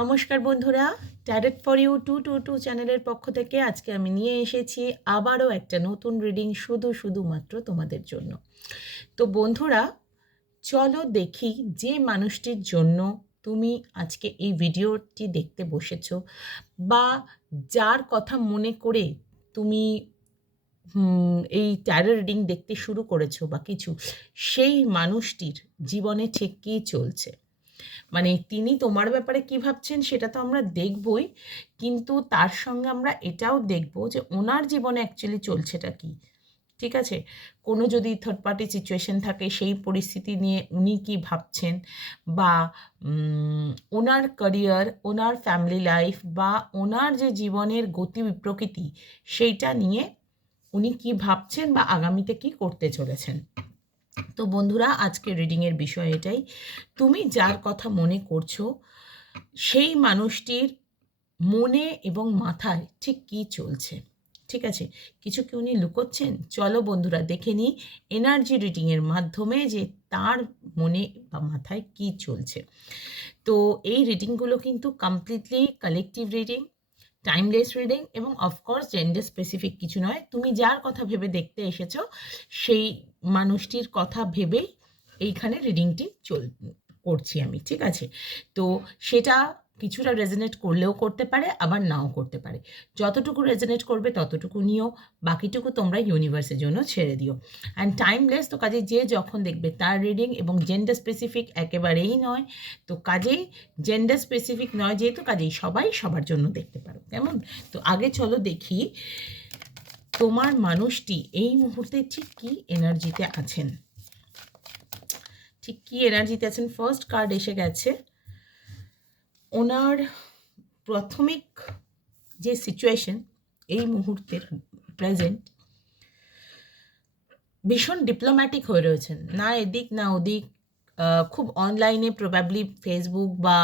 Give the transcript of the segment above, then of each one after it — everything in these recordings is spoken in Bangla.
নমস্কার বন্ধুরা, ট্যারট ফর ইউ 222 চ্যানেলের পক্ষ থেকে আজকে আমি নিয়ে এসেছি আবারও একটা নতুন রিডিং শুধুমাত্র তোমাদের জন্য। তো বন্ধুরা, চলো দেখি যে মানুষটির জন্য তুমি আজকে এই ভিডিওটি দেখতে বসেছো বা যার কথা মনে করে তুমি এই ট্যারো রিডিং দেখতে শুরু করেছো বা কিছু, সেই মানুষটির জীবনে ঠিক কী চলছে। মানে তিনি তোমার ব্যাপারে কি ভাবছেন সেটা তো আমরা দেখবই, কিন্তু তার সঙ্গে আমরা এটাও দেখব যে ওনার জীবনে অ্যাকচুয়ালি চলছেটা কি। ঠিক আছে, কোনো যদি থার্ড পার্টি সিচুয়েশন থাকে সেই পরিস্থিতি নিয়ে উনি কি ভাবছেন, বা ওনার ক্যারিয়ার, ওনার ফ্যামিলি লাইফ বা ওনার যে জীবনের গতি প্রকৃতি সেইটা নিয়ে উনি কি ভাবছেন বা আগামীতে কি করতে চলেছেন। তো বন্ধুরা, আজকে রিডিংয়ের বিষয় এটাই, তুমি যার কথা মনে করছো সেই মানুষটির মনে এবং মাথায় ঠিক কী চলছে। ঠিক আছে, কিছু কি উনি লুকোচ্ছেন? চলো বন্ধুরা দেখে নিই এনার্জি রিডিংয়ের মাধ্যমে যে তার মনে বা মাথায় কী চলছে। তো এই রিডিংগুলো কিন্তু completely collective reading, timeless reading এবং অফকোর্স জেন্ডার স্পেসিফিক কিছু নয়। তুমি যার কথা ভেবে দেখতে এসেছো সেই মানুষটির কথা ভেবেই এইখানে রিডিংটি করছি আমি। ঠিক আছে, তো সেটা কিছুটা রেজনেট করলেও করতে পারে, আবার নাও করতে পারে। যতটুকু রেজনেট করবে ততটুকু নিও, বাকিটুকু তোমরা ইউনিভার্সের জন্য ছেড়ে দিও। অ্যান্ড টাইমলেস, তো কাজেই যে যখন দেখবে তার রিডিং, এবং জেন্ডার স্পেসিফিক একেবারেই নয়। তো কাজেই জেন্ডার স্পেসিফিক নয় যেহেতু, কাজেই সবাই সবার জন্য দেখতে পারো, কেমন? তো আগে চলো দেখি তোমার মানুষটি এই মুহূর্তে ঠিক কী এনার্জিতে আছেন। ঠিক কী এনার্জিতে আছেন। ফার্স্ট কার্ড এসে গেছে ওনার প্রাথমিক যে সিচুয়েশন এই মুহূর্তের প্রেজেন্ট, ভীষণ ডিপ্লোম্যাটিক হয়ে রয়েছেন, না এদিক না ওদিক। খুব অনলাইনে, প্রবাবলি ফেসবুক বা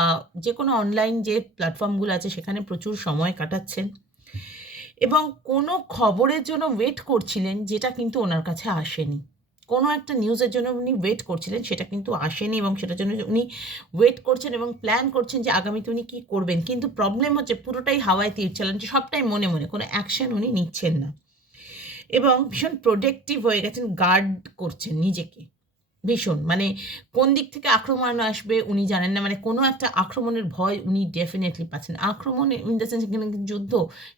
যে কোনো অনলাইন যে প্ল্যাটফর্মগুলো আছে সেখানে প্রচুর সময় কাটাচ্ছেন, এবং কোনো খবরের জন্য ওয়েট করছিলেন যেটা কিন্তু ওনার কাছে আসেনি। কোনো একটা নিউজের জন্য উনি ওয়েট করছিলেন, সেটা কিন্তু আসেনি, এবং সেটার জন্য উনি ওয়েট করছেন এবং প্ল্যান করছেন যে আগামীতে উনি কী করবেন। কিন্তু প্রবলেম হচ্ছে পুরোটাই হাওয়ায় তীর চালান, সবটাই মনে মনে, কোনো অ্যাকশন উনি নিচ্ছেন না, এবং ভীষণ প্রোটেক্টিভ হয়ে গেছেন, গার্ড করছেন নিজেকে ভীষণ। মানে কোন দিক থেকে আক্রমণ আসবে উনি জানেন না, মানে কোনো একটা আক্রমণের ভয় উনি ডেফিনেটলি পাচ্ছেন। আক্রমণ ইন দ্য সেন্স এখানে যুদ্ধ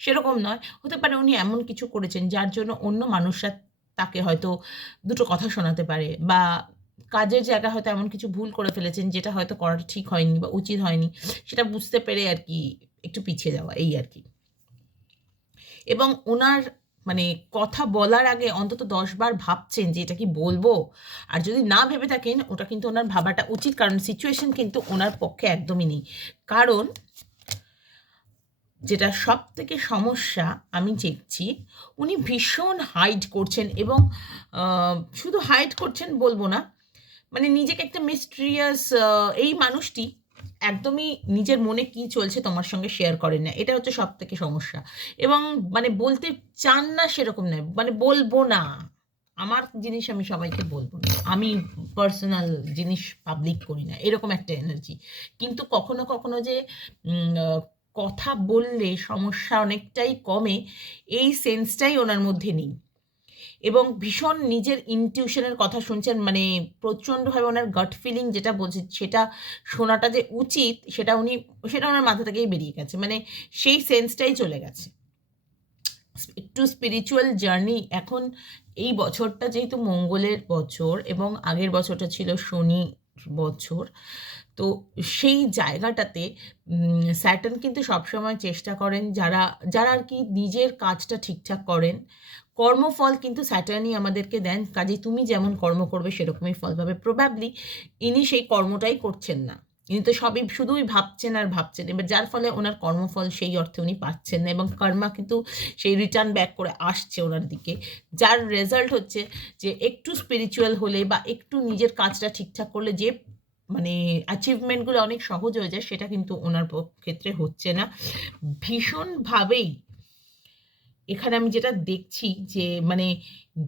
সেরকম নয়, হতে পারে উনি এমন কিছু করেছেন যার জন্য অন্য মানুষরা তাকে হয়তো দুটো কথা শোনাতে পারে, বা কাজের জায়গায় হয়তো এমন কিছু ভুল করে ফেলেছেন যেটা হয়তো করাটা ঠিক হয়নি বা উচিত হয়নি, সেটা বুঝতে পেরে আর কি একটু পিছিয়ে যাওয়া, এই আর কি। এবং ওনার মানে কথা বলার আগে অন্তত 10 বার ভাবছেন যে এটা কি বলবো, আর যদি না ভেবে থাকেন ওটা কিন্তু ওনার ভাবাটা উচিত, কারণ সিচুয়েশন কিন্তু ওনার পক্ষে একদমই নেই। কারণ যেটা সব থেকে সমস্যা আমি দেখছি, উনি ভীষণ হাইড করছেন, এবং শুধু হাইড করছেন বলবো না, মানে নিজেকে একটা মিস্ট্রিয়াস, এই মানুষটি একদমই নিজের মনে কি চলছে তোমার সঙ্গে শেয়ার করেন না, এটা হচ্ছে সব থেকে সমস্যা। এবং মানে বলতে চান না সেরকম নয়, মানে বলবো না, আমার জিনিস আমি সবাইকে বলবো না, আমি পার্সোনাল জিনিস পাবলিক করি না, এরকম একটা এনার্জি। কিন্তু কখনো কখনো যে কথা বললে সমস্যা অনেকটাই কমে, এই সেন্সটাই ওনার মধ্যে নেই, এবং ভীষণ নিজের ইনটিউশনের কথা শুনছেন, মানে প্রচণ্ডভাবে ওনার গাট ফিলিং যেটা বলছে সেটা শোনাটা যে উচিত সেটা ওনার মাথা থেকেই বেরিয়ে গেছে, মানে সেই সেন্সটাই চলে গেছে। একটু স্পিরিচুয়াল জার্নি এখন, এই বছরটা যেহেতু মঙ্গলের বছর এবং আগের বছরটা ছিল শনি বছর, তো সেই জায়গাটাতে স্যাটার্ন কিন্তু সবসময় চেষ্টা করেন, যারা যারা আর কি নিজের কাজটা ঠিকঠাক করেন, কর্মফল কিন্তু স্যাটার্নই আমাদেরকে দেন, কাজে তুমি যেমন কর্ম করবে সেরকমই ফল পাবে। প্রবাবলি ইনি সেই কর্মটাই করছেন না, ইনি তো সবই শুধুই ভাবছেন আর ভাবছেন, এবার যার ফলে ওনার কর্মফল সেই অর্থে উনি পাচ্ছেন না, এবং কর্মা কিন্তু সেই রিটার্ন ব্যাক করে আসছে ওনার দিকে, যার রেজাল্ট হচ্ছে যে একটু স্পিরিচুয়াল হলে বা একটু নিজের কাজটা ঠিকঠাক করলে যে মানে অ্যাচিভমেন্টগুলো অনেক সহজ হয়ে যায়, সেটা কিন্তু ওনার ক্ষেত্রে হচ্ছে না ভীষণভাবেই। এখানে আমি যেটা দেখছি যে মানে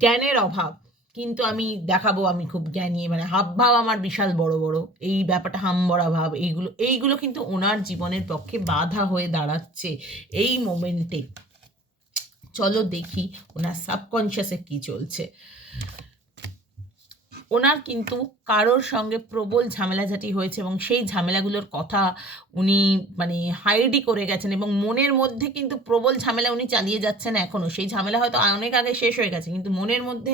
জ্ঞানের অভাব, কিন্তু আমি দেখাবো আমি খুব জ্ঞানী, মানে হাবভাব আমার বিশাল বড় বড়, এই ব্যাপারটা হামবড়া ভাব, এইগুলো কিন্তু ওনার জীবনের পক্ষে বাধা হয়ে দাঁড়াচ্ছে এই মোমেন্টে। চলো দেখি ওনার সাবকনশিয়াসে কি চলছে। ওনার কিন্তু কারোর সঙ্গে প্রবল ঝামেলাঝাটি হয়েছে এবং সেই ঝামেলাগুলোর কথা উনি মানে হাইডই করে গেছেন, এবং মনের মধ্যে কিন্তু প্রবল ঝামেলা উনি চালিয়ে যাচ্ছেন এখনও। সেই ঝামেলা হয়তো অনেক আগে শেষ হয়ে গেছে, কিন্তু মনের মধ্যে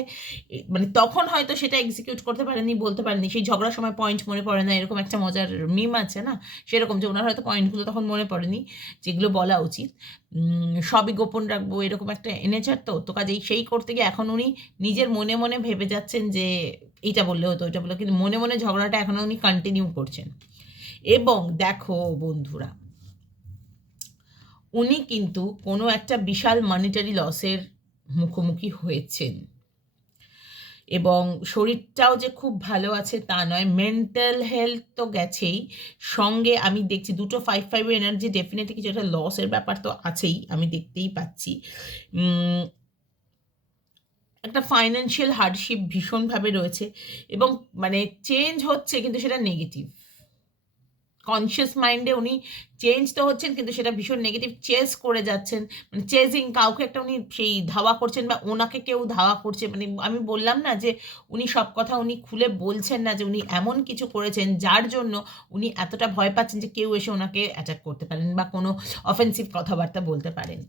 মানে তখন হয়তো সেটা এক্সিকিউট করতে পারেনি, বলতে পারেনি। সেই ঝগড়ার সময় পয়েন্ট মনে পড়ে না, এরকম একটা মজার মিম আছে না, সেরকম যে ওনার হয়তো পয়েন্টগুলো তখন মনে পড়েনি যেগুলো বলা উচিত। সবই গোপন রাখবো এরকম একটা এনেচার, তো কাজেই সেই করতে গিয়ে এখন উনি নিজের মনে মনে ভেবে যাচ্ছেন যে এইটা বললে হতো ওইটা বললে, কিন্তু মনে মনে ঝগড়াটা এখনো উনি কন্টিনিউ করছেন। এবং দেখো বন্ধুরা, উনি কিন্তু কোনো একটা বিশাল মনিটারি লসের মুখোমুখি হয়েছেন, এবং শরীরটাও যে খুব ভালো আছে তা নয়, মেন্টাল হেলথ তো গেছেই, সঙ্গে আমি দেখছি দুটো 5-5 এনার্জি, ডেফিনেটলি কিছু একটা লসের ব্যাপার তো আছেই, আমি দেখতেই পাচ্ছি। একটা ফাইন্যান্সিয়াল হার্ডশিপ ভীষণভাবে রয়েছে, এবং মানে চেঞ্জ হচ্ছে কিন্তু সেটা নেগেটিভ। কনসিয়াস মাইন্ডে উনি চেঞ্জ তো হচ্ছেন, কিন্তু সেটা ভীষণ নেগেটিভ। চেস করে যাচ্ছেন, মানে চেজিং, কাউকে একটা উনি সেই ধাওয়া করছেন, বা ওনাকে কেউ ধাওয়া করছে। মানে আমি বললাম না যে উনি সব কথা উনি খুলে বলছেন না, যে উনি এমন কিছু করেছেন যার জন্য উনি এতটা ভয় পাচ্ছেন যে কেউ এসে ওনাকে অ্যাটাক করতে পারেন বা কোনো অফেন্সিভ কথাবার্তা বলতে পারেন।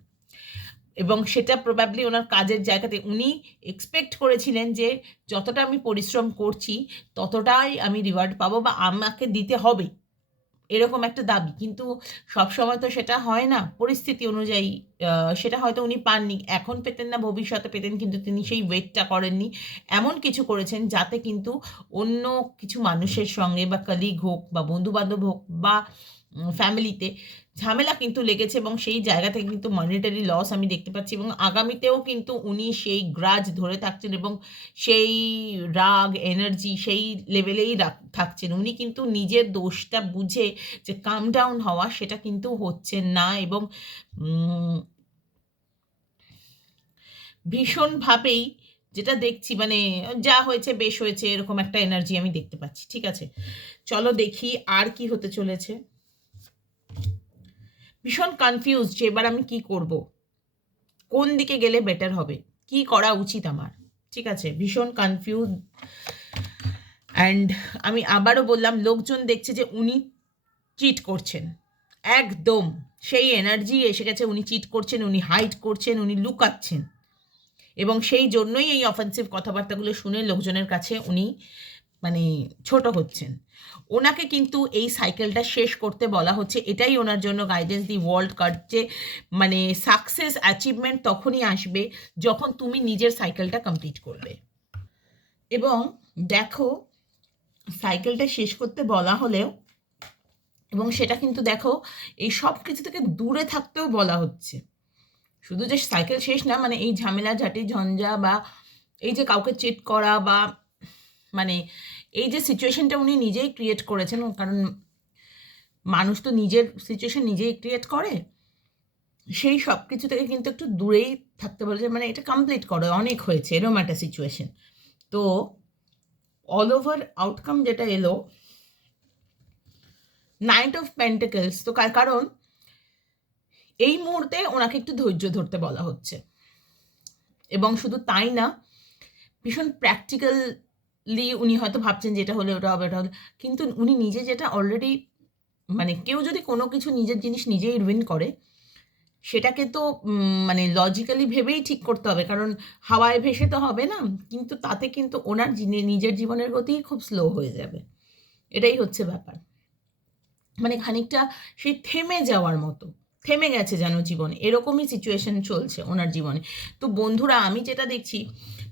এবং সেটা প্রবাবলি ওনার কাজের জায়গাতে উনি এক্সপেক্ট করেছিলেন যে যতটা আমি পরিশ্রম করছি ততটাই আমি রিওয়ার্ড পাবো বা আমাকে দিতে হবে, এরকম একটা দাবি। কিন্তু সবসময় তো সেটা হয় না, পরিস্থিতি অনুযায়ী সেটা হয়তো উনি পাননি, এখন পেতেন না ভবিষ্যতে পেতেন, কিন্তু তিনি সেই ওয়েটটা করেননি। এমন কিছু করেছেন যাতে কিন্তু অন্য কিছু মানুষের সঙ্গে বা কলিগ হোক বা বন্ধুবান্ধব হোক বা ফ্যামিলিতে ঝামেলা কিন্তু লেগেছে, এবং সেই জায়গা থেকে কিন্তু মনিটারি লস আমি দেখতে পাচ্ছি, এবং আগামীতেও কিন্তু উনি সেই গ্রাজ ধরে থাকছেন এবং সেই রাগ এনার্জি সেই লেভেলেই থাকছেন। উনি কিন্তু নিজের দোষটা বুঝে যে কাম ডাউন হওয়া সেটা কিন্তু হচ্ছে না, এবং ভীষণভাবেই যেটা দেখছি মানে যা হয়েছে বেশ হয়েছে এরকম একটা এনার্জি আমি দেখতে পাচ্ছি। ঠিক আছে, চলো দেখি আর কি হতে চলেছে। ভীষণ কনফিউজ যে এবার আমি কি করব, কোন দিকে গেলে বেটার হবে, কি করা উচিত আমার। ঠিক আছে, ভীষণ কনফিউজ। অ্যান্ড আমি আবারও বললাম, লোকজন দেখছে যে উনি চিট করছেন, একদম সেই এনার্জি এসে গেছে, উনি চিট করছেন, উনি হাইড করছেন, উনি লুকাচ্ছেন, এবং সেই জন্যই এই অফেন্সিভ কথাবার্তাগুলো শুনে লোকজনের কাছে উনি মানে ছোট হচ্ছেন। ওনাকে কিন্তু এই সাইকেলটা শেষ করতে বলা হচ্ছে, এটাই ওনার জন্য গাইডেন্স দি ওয়ার্ল্ড কার্ড, যে মানে সাকসেস অ্যাচিভমেন্ট তখনই আসবে যখন তুমি নিজের সাইকেলটা কমপ্লিট করবে। এবং দেখো, সাইকেলটা শেষ করতে বলা হলেও, এবং সেটা কিন্তু দেখো এই সব কিছু থেকে দূরে থাকতেও বলা হচ্ছে, শুধু যে সাইকেল শেষ না, মানে এই ঝামেলা ঝাঁটি ঝঞ্ঝা বা এই যে কাউকে চিট করা বা মানে এই যে সিচুয়েশনটা উনি নিজেই ক্রিয়েট করেছেন, কারণ মানুষ তো নিজের সিচুয়েশন নিজেই ক্রিয়েট করে, সেই সব কিছু থেকে কিন্তু একটু দূরেই থাকতে বলেছে, মানে এটা কমপ্লিট করো, অনেক হয়েছে এরকম একটা সিচুয়েশন। তো অল ওভার আউটকাম যেটা এলো, নাইট অফ পেন্টিকলস, তো কারণ এই মুহূর্তে ওনাকে একটু ধৈর্য ধরতে বলা হচ্ছে, এবং শুধু তাই না, ভীষণ প্র্যাকটিক্যালি উনি হয়তো ভাবছেন যে এটা হলে ওটা হবে, ওটা হলে, কিন্তু উনি নিজে যেটা অলরেডি মানে কেউ যদি কোনো কিছু নিজের জিনিস নিজেই রুইন করে সেটাকে তো মানে লজিক্যালি ভেবেই ঠিক করতে হবে, কারণ হাওয়ায় ভেসে তো হবে না, কিন্তু তাতে কিন্তু ওনার নিজের জীবনের গতি খুব স্লো হয়ে যাবে, এটাই হচ্ছে ব্যাপার। মানে খানিকটা সেই থেমে যাওয়ার মতো, থেমে গেছে যেন জীবনে, এরকমই সিচুয়েশন চলছে ওনার জীবনে। তো বন্ধুরা, আমি যেটা দেখছি,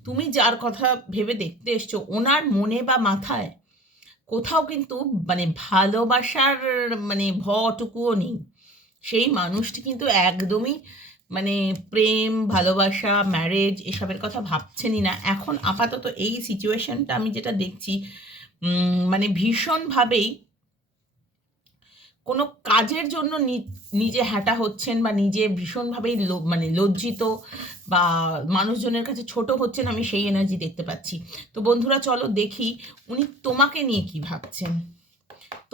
তুমি যার কথা ভেবে দেখতে এসছো ওনার মনে বা মাথায় কোথাও কিন্তু মানে ভালোবাসার মানে ভটুকুও নেই, সেই মানুষটি কিন্তু একদমই মানে প্রেম ভালোবাসা ম্যারেজ এসবের কথা ভাবছেনই না এখন আপাতত। এই সিচুয়েশনটা আমি যেটা দেখছি মানে ভীষণভাবেই কোনো কাজের জন্য নিজে হ্যাটা হচ্ছেন বা নিজে ভীষণভাবেই মানে লজ্জিত বা মানুষজনের কাছে ছোট হচ্ছেন, আমি সেই এনার্জি দেখতে পাচ্ছি। তো বন্ধুরা চলো দেখি উনি তোমাকে নিয়ে কি ভাবছেন,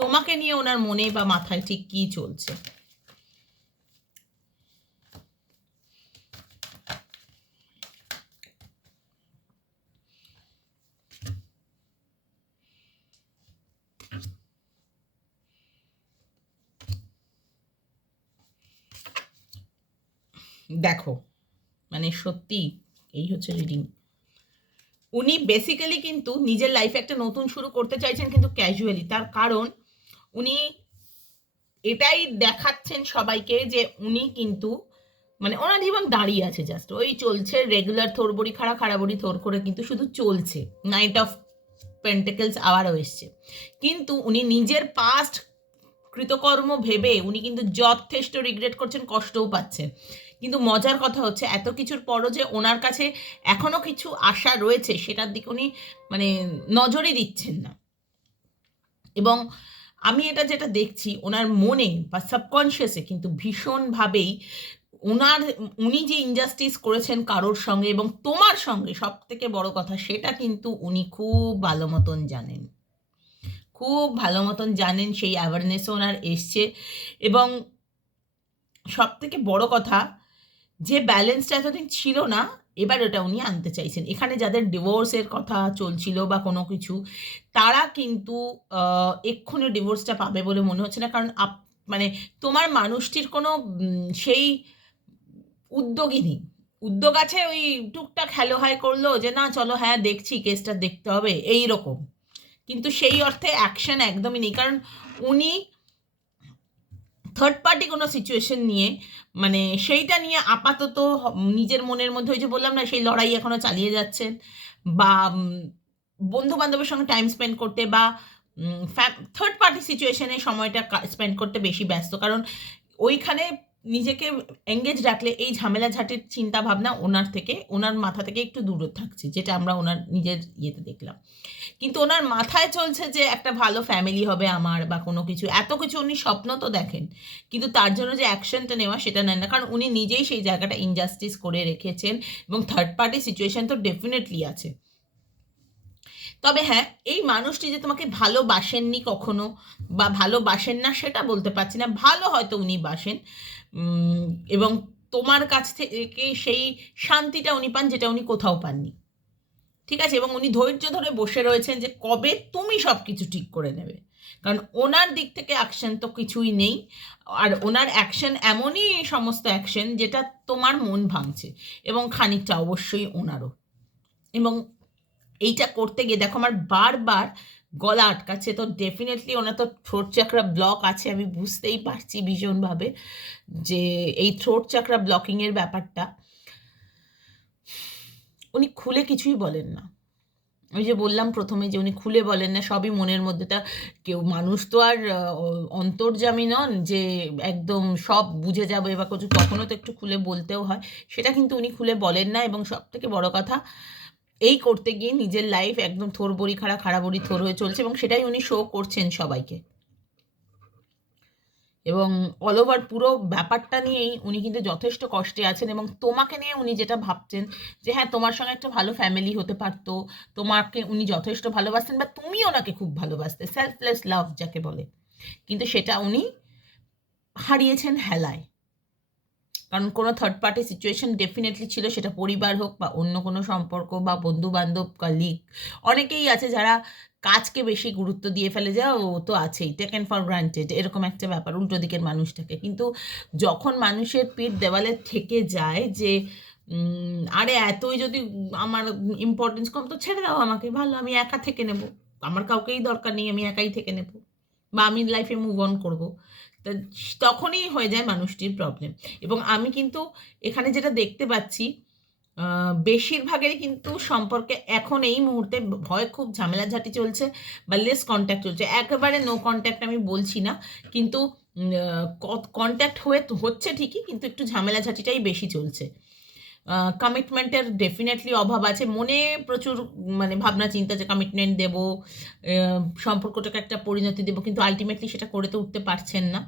তোমাকে নিয়ে ওনার মনে বা মাথায় ঠিক কি চলছে। দেখো মানে সত্যি এই হচ্ছে রিডিং। উনি বেসিক্যালি কিন্তু নিজের লাইফে একটা নতুন শুরু করতে চাইছেন, কিন্তু ক্যাজুয়ালি। তার কারণ উনি এটাই দেখাচ্ছেন সবাইকে যে উনি কিন্তু মানে ওনার জীবন দাঁড়িয়ে আছে, জাস্ট ওই চলছে রেগুলার থোরবড়ি খাড়া খাড়াবড়ি থোর করে, কিন্তু শুধু চলছে। নাইট অফ পেন্টিকলস আবারও এসছে, কিন্তু উনি নিজের পাস্ট কৃতকর্ম ভেবে উনি কিন্তু যথেষ্ট রিগ্রেট করছেন, কষ্টও পাচ্ছেন। কিন্তু মজার কথা হচ্ছে এত কিছুর পরও যে ওনার কাছে এখনো কিছু আশা রয়েছে, সেটার দিকে উনি মানে নজরই দিচ্ছেন না। এবং আমি এটা যেটা দেখছি ওনার মনে বা সাবকনশিয়াসে কিন্তু ভীষণভাবেই উনি যে ইনজাস্টিস করেছেন কারোর সঙ্গে এবং তোমার সঙ্গে, সব থেকে বড় কথা সেটা কিন্তু উনি খুব ভালো মতন জানেন, খুব ভালো মতন জানেন। সেই অ্যাওয়ারনেসও ওনার এসছে। এবং সব থেকে বড় কথা, যে ব্যালেন্সটা এতদিন ছিল না, এবার ওটা উনি আনতে চাইছেন। এখানে যাদের ডিভোর্সের কথা চলছিল বা কোনো কিছু, তারা কিন্তু এক্ষুনি ডিভোর্সটা পাবে বলে মনে হচ্ছে না। কারণ মানে তোমার মানুষটির কোনো সেই উদ্যোগই নেই। উদ্যোগ আছে ওই টুকটাক হ্যালো হাই করলো যে না চলো হ্যাঁ দেখছি, কেসটা দেখতে হবে, এই রকম। কিন্তু সেই অর্থে অ্যাকশন একদমই নেই। কারণ উনি থার্ড পার্টি কোনো সিচুয়েশন নিয়ে মানে সেইটা নিয়ে আপাতত নিজের মনের মধ্যে ওই যে বললাম না, সেই লড়াই এখনো চালিয়ে যাচ্ছেন। বা বন্ধু বান্ধবের সঙ্গে টাইম স্পেন্ড করতে বা থার্ড পার্টি সিচুয়েশনে সময়টা স্পেন্ড করতে বেশি ব্যস্ত। কারণ ওইখানে নিজেকে এঙ্গেজ রাখলে এই ঝামেলা ঝাঁটির চিন্তা ভাবনা ওনার মাথা থেকে একটু দূরে থাকছে, যেটা আমরা ওনার নিজের ইয়েতে দেখলাম। কিন্তু ওনার মাথায় চলছে যে একটা ভালো ফ্যামিলি হবে আমার বা কোনো কিছু, এত কিছু উনি স্বপ্ন তো দেখেন, কিন্তু তার জন্য যে অ্যাকশনটা নেওয়া সেটা নেন না। কারণ উনি নিজেই সেই জায়গাটা ইনজাস্টিস করে রেখেছেন এবং থার্ড পার্টি সিচুয়েশন তো ডেফিনেটলি আছে। তবে হ্যাঁ, এই মানুষটি যে তোমাকে ভালোবাসেননি কখনো বা ভালোবাসেন না সেটা বলতে পারছি না, ভালো হয়তো উনি বাসেন। এবং তোমার কাছ থেকে সেই শান্তিটা উনি পান যেটা উনি কোথাও পাননি। ঠিক আছে? এবং উনি ধৈর্য ধরে বসে রয়েছেন যে কবে তুমি সব কিছু ঠিক করে নেবে। কারণ ওনার দিক থেকে অ্যাকশন তো কিছুই নেই। আর ওনার অ্যাকশন এমনই সমস্ত অ্যাকশন যেটা তোমার মন ভাঙছে, এবং খানিকটা অবশ্যই ওনারও। এবং এইটা করতে গিয়ে দেখো আমার বারবার গলা আটকাচ্ছে। তো ডেফিনেটলি ওনার তো থ্রোট চাকরা ব্লক আছে, আমি বুঝতেই পারছি ভীষণভাবে যে এই থ্রোট চাকরা ব্লকিংয়ের ব্যাপারটা। উনি খুলে কিছুই বলেন না। ওই যে বললাম প্রথমে যে উনি খুলে বলেন না, সবই মনের মধ্যে। তা কেউ মানুষ তো আর অন্তর্যামী নন যে একদম সব বুঝে যাবে বা কিছু, তখনও তো একটু খুলে বলতেও হয়। সেটা কিন্তু উনি খুলে বলেন না। এবং সব থেকে বড় কথা, এই করতে গিয়ে নিজের লাইফ একদম থোর বড়ি খাড়া খাড়া বড়ি থোর হয়ে চলছে, এবং সেটাই উনি শো করছেন সবাইকে। এবং অল ওভার পুরো ব্যাপারটা নিয়েই উনি কিন্তু যথেষ্ট কষ্টে আছেন। এবং তোমাকে নিয়ে উনি যেটা ভাবছেন যে হ্যাঁ তোমার সঙ্গে একটা ভালো ফ্যামিলি হতে পারতো, তোমাকে উনি যথেষ্ট ভালোবাসতেন বা তুমি ওনাকে খুব ভালোবাসতে, সেলফলেস লাভ যাকে বলে, কিন্তু সেটা উনি হারিয়েছেন হেলায়। কারণ কোনো থার্ড পার্টি সিচুয়েশন ডেফিনেটলি ছিল, সেটা পরিবার হোক বা অন্য কোনো সম্পর্ক বা বন্ধু বান্ধব কলিগ। অনেকেই আছে যারা কাজকে বেশি গুরুত্ব দিয়ে ফেলে, যে ও তো আছেই, টেকেন ফর গ্রান্টেড, এরকম একটা ব্যাপার উল্টো দিকের মানুষটাকে। কিন্তু যখন মানুষের পিঠ দেওয়ালে থেকে যায় যে আরে এতই যদি আমার ইম্পর্টেন্স কম, তো ছেড়ে দাও আমাকে, ভালো আমি একা থেকে নেব, আমার কাউকেই দরকার নেই, আমি একাই থেকে নেব বা আমি লাইফে মুভ অন করবো, তা তখনই হয়ে যায় মানুষটির প্রবলেম। এবং আমি কিন্তু এখানে যেটা দেখতে পাচ্ছি, বেশিরভাগেরই কিন্তু সম্পর্কে এখন এই মুহূর্তে হয় খুব ঝামেলাঝাটি চলছে বা লেস কন্ট্যাক্ট চলছে। একেবারে নো কন্ট্যাক্ট আমি বলছি না, কিন্তু কন্ট্যাক্ট হচ্ছে ঠিকই, কিন্তু একটু ঝামেলাঝাটিটাই বেশি চলছে। কমিটমেন্টের ডেফিনেটলি অভাব আছে, মনে প্রচুর মানে ভাবনা চিন্তা যে কমিটমেন্ট দেবো, সম্পর্কটাকে একটা পরিণতি দেবো, কিন্তু আলটিমেটলি সেটা করে তো উঠতে পারছেন না।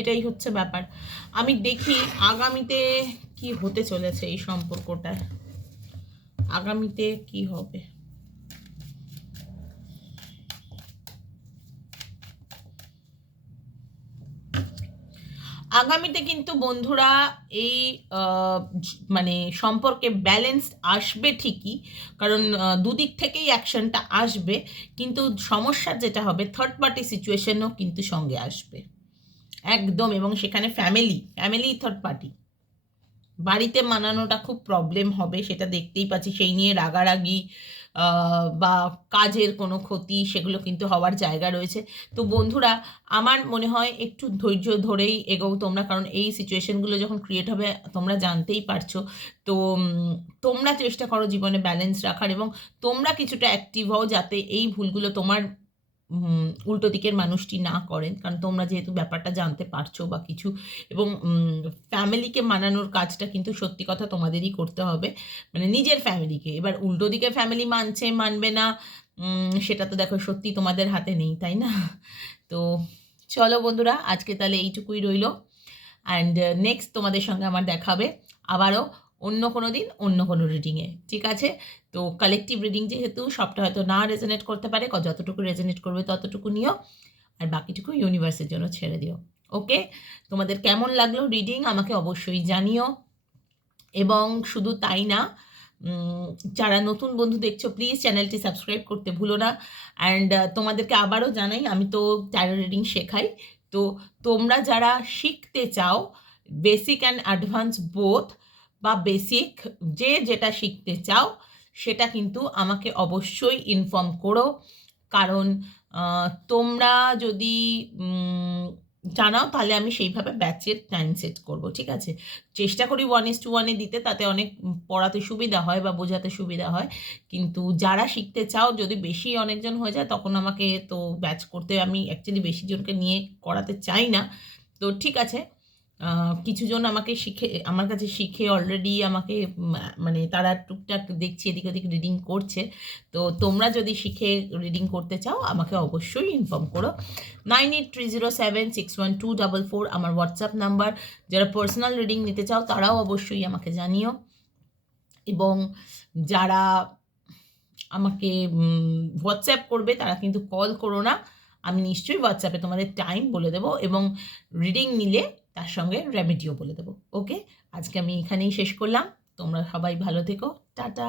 এটাই হচ্ছে ব্যাপার। আমি দেখি আগামীতে কি হতে চলেছে এই সম্পর্কটায়, আগামীতে কি হবে। আগামীতে কিন্তু বন্ধুরা এই মানে সম্পর্কে ব্যালেন্স আসবে ঠিকই, কারণ দুদিক থেকেই অ্যাকশনটা আসবে, কিন্তু সমস্যা যেটা হবে থার্ড পার্টি সিচুয়েশনও কিন্তু সঙ্গে আসবে একদম, এবং সেখানে ফ্যামিলি থার্ড পার্টি, বাড়িতে মানানোটা খুব প্রবলেম হবে, সেটা দেখতেই পাচ্ছি। সেই নিয়ে রাগারাগি বা কাজের কোনো ক্ষতি, সেগুলো কিন্তু হওয়ার জায়গা রয়েছে। তো বন্ধুরা, আমার মনে হয় একটু ধৈর্য ধরেই এগোও তোমরা, কারণ এই সিচুয়েশনগুলো যখন ক্রিয়েট হবে তোমরা জানতেই পারছো। তো তোমরা চেষ্টা করো জীবনে ব্যালেন্স রাখার, এবং তোমরা কিছুটা অ্যাক্টিভ হও যাতে এই ভুলগুলো তোমার উল্টো দিকের মানুষটি না করেন, কারণ তোমরা যেহেতু ব্যাপারটা জানতে পারছো বা কিছু, এবং ফ্যামিলিকে মানানোর কাজটা কিন্তু সত্যি কথা তোমাদেরই করতে হবে, মানে নিজের ফ্যামিলিকে। এবার উল্টো দিকে ফ্যামিলি মানছে মানবে না, সেটা তো দেখো সত্যি তোমাদের হাতে নেই, তাই না? তো চলো বন্ধুরা, আজকে তাহলে এইটুকুই রইলো, অ্যান্ড নেক্সট তোমাদের সঙ্গে আমার দেখাবে আবারও অন্য কোনো দিন অন্য কোনো রিডিংয়ে, ঠিক আছে? তো কালেকটিভ রিডিং যেহেতু, সবটা হয়তো না রেজোনেট করতে পারে, যতটুকু রেজোনেট করবে ততটুকু নিও, আর বাকিটুকু ইউনিভার্সের জন্য ছেড়ে দিও। ওকে, তোমাদের কেমন লাগলো রিডিং আমাকে অবশ্যই জানিও। এবং শুধু তাই না, যারা নতুন বন্ধু দেখছো প্লিজ চ্যানেলটি সাবস্ক্রাইব করতে ভুলো না। অ্যান্ড তোমাদেরকে আবারও জানাই, আমি তো ট্যারো রিডিং শেখাই। তো তোমরা যারা শিখতে চাও বেসিক অ্যান্ড অ্যাডভান্স বোথ, বা বেসিক যে যেটা শিখতে চাও সেটা কিন্তু আমাকে অবশ্যই ইনফর্ম করো, কারণ তোমরা যদি জানাও তাহলে আমি সেইভাবে ব্যাচের টাইম সেট করব, ঠিক আছে? চেষ্টা করি 1:1 দিতে, তাতে অনেক পড়াতে সুবিধা হয় বা বোঝাতে সুবিধা হয়। কিন্তু যারা শিখতে চাও, যদি বেশি অনেকজন হয়ে যায় তখন আমাকে তো ব্যাচ করতে, আমি অ্যাকচুয়ালি বেশি জনকে নিয়ে করাতে চাই না। তো ঠিক আছে, কিছুজন আমাকে আমার কাছে শিখে অলরেডি আমাকে মানে তারা টুকটাক দেখছি এদিক ওদিক রিডিং করছে। তো তোমরা যদি শিখে রিডিং করতে চাও আমাকে অবশ্যই ইনফর্ম করো। 9830761244 আমার হোয়াটসঅ্যাপ নাম্বার। যারা পার্সোনাল রিডিং নিতে চাও তারাও অবশ্যই আমাকে জানিও, এবং যারা আমাকে হোয়াটসঅ্যাপ করবে তারা কিন্তু কল করো না, আমি নিশ্চয়ই হোয়াটসঅ্যাপে তোমাদের টাইম বলে দেবো, এবং রিডিং নিলে তার সঙ্গে রেমেডিও বলে দেবো। ওকে, আজকে আমি এখানেই শেষ করলাম, তোমরা সবাই ভালো থেকো, টাটা।